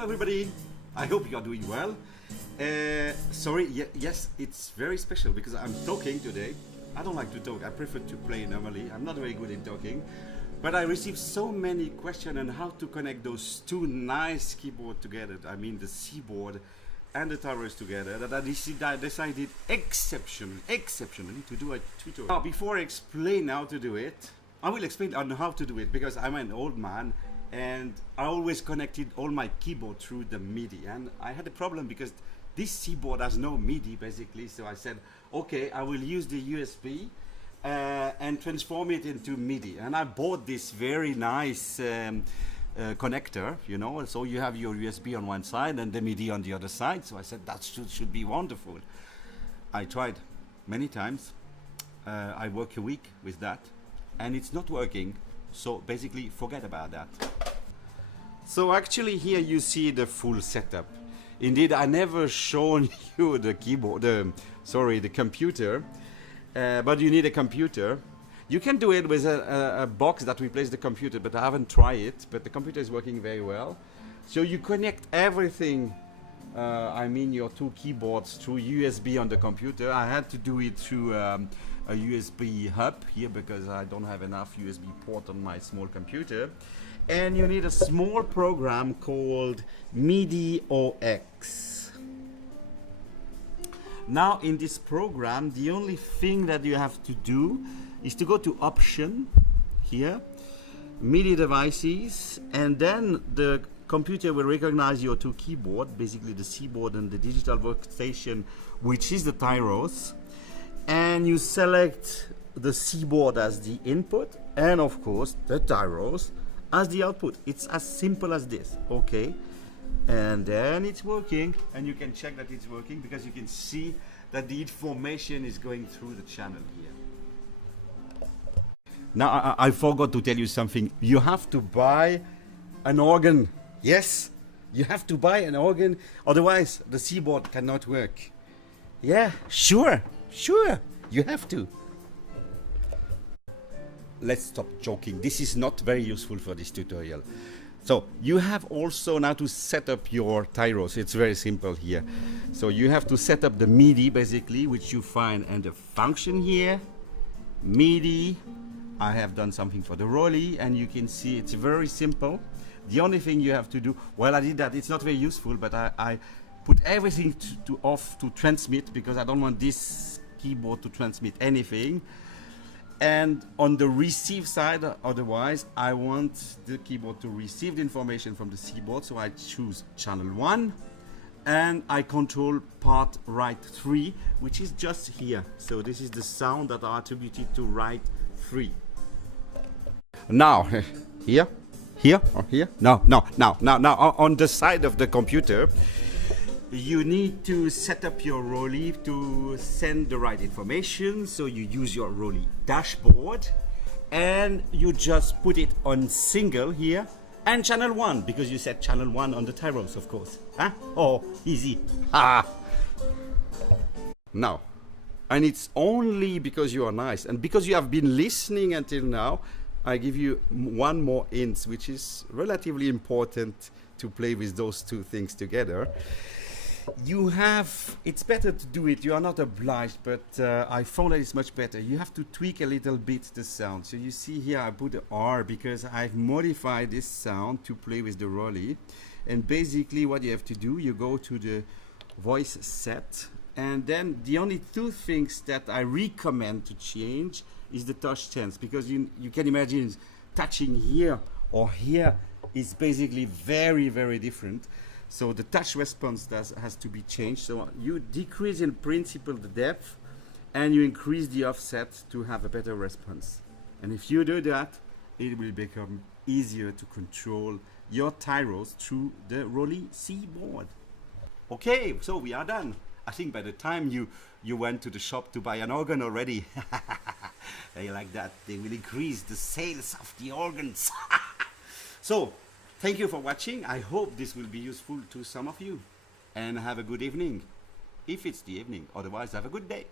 Hello everybody, I hope you are doing well. Sorry, yes, it's very special because I'm talking today. I don't like to talk, I prefer to play normally. I'm not very good in talking. But I received so many questions on how to connect those two nice keyboards together. I mean the Seaboard and the Tyros together, that I decided exceptionally to do a tutorial. Now, before I explain how to do it, I will explain on how to do it because I'm an old man and I always connected all my keyboard through the MIDI, and I had a problem because this Seaboard has no MIDI basically, so I said okay, I will use the USB and transform it into MIDI, and I bought this very nice connector, you know, so you have your USB on one side and the MIDI on the other side, so I said that should be wonderful. I tried many times, I work a week with that and it's not working, so basically forget about that. So actually here you see the full setup. Indeed, I never shown you the keyboard, the computer, but you need a computer. You can do it with a box that replaces the computer, but I haven't tried it, but the computer is working very well. So you connect everything, I mean your two keyboards, through USB on the computer. I had to do it through a USB hub here because I don't have enough USB port on my small computer. And you need a small program called MIDI-OX. Now in this program, the only thing that you have to do is to go to Option here, MIDI devices, and then the computer will recognize your two keyboards, basically the Seaboard and the digital workstation, which is the Tyros, and you select the Seaboard as the input and of course the Tyros as the output. It's as simple as this, okay? And then it's working, and you can check that it's working because you can see that the information is going through the channel here. Now I forgot to tell you something. You have to buy an organ. Yes, you have to buy an organ, otherwise the Seaboard cannot work. Yeah, sure, you have to. Let's stop joking. This is not very useful for this tutorial. So you have also now to set up your Tyros. It's very simple here. So you have to set up the MIDI basically, which you find in the function here, MIDI. I have done something for the Roli, and you can see it's very simple. The only thing you have to do, well, I did that, it's not very useful, but I put everything off to transmit because I don't want this keyboard to transmit anything. And on the receive side, otherwise, I want the keyboard to receive the information from the Seaboard, so I choose channel 1, and I control part right 3, which is just here. So this is the sound that are attributed to right 3. Now, here, or here? No, on the side of the computer, you need to set up your Roli to send the right information. So you use your Roli dashboard and you just put it on single here and channel 1, because you set channel 1 on the Tyros, of course. Huh? Oh, easy. Ah. Now, and it's only because you are nice and because you have been listening until now, I give you one more hint, which is relatively important to play with those two things together. It's better to do it, you are not obliged, but I found that it's much better. You have to tweak a little bit the sound. So you see here I put the R because I've modified this sound to play with the Roli. And basically what you have to do, you go to the voice set, and then the only two things that I recommend to change is the touch stance, because you can imagine touching here or here is basically very different. So the touch response has to be changed. So you decrease in principle the depth and you increase the offset to have a better response. And if you do that, it will become easier to control your Tyros through the Roli Seaboard. Okay, so we are done. I think by the time you went to the shop to buy an organ already, they like that. They will increase the sales of the organs. So, thank you for watching. I hope this will be useful to some of you. And have a good evening. If it's the evening. Otherwise, have a good day.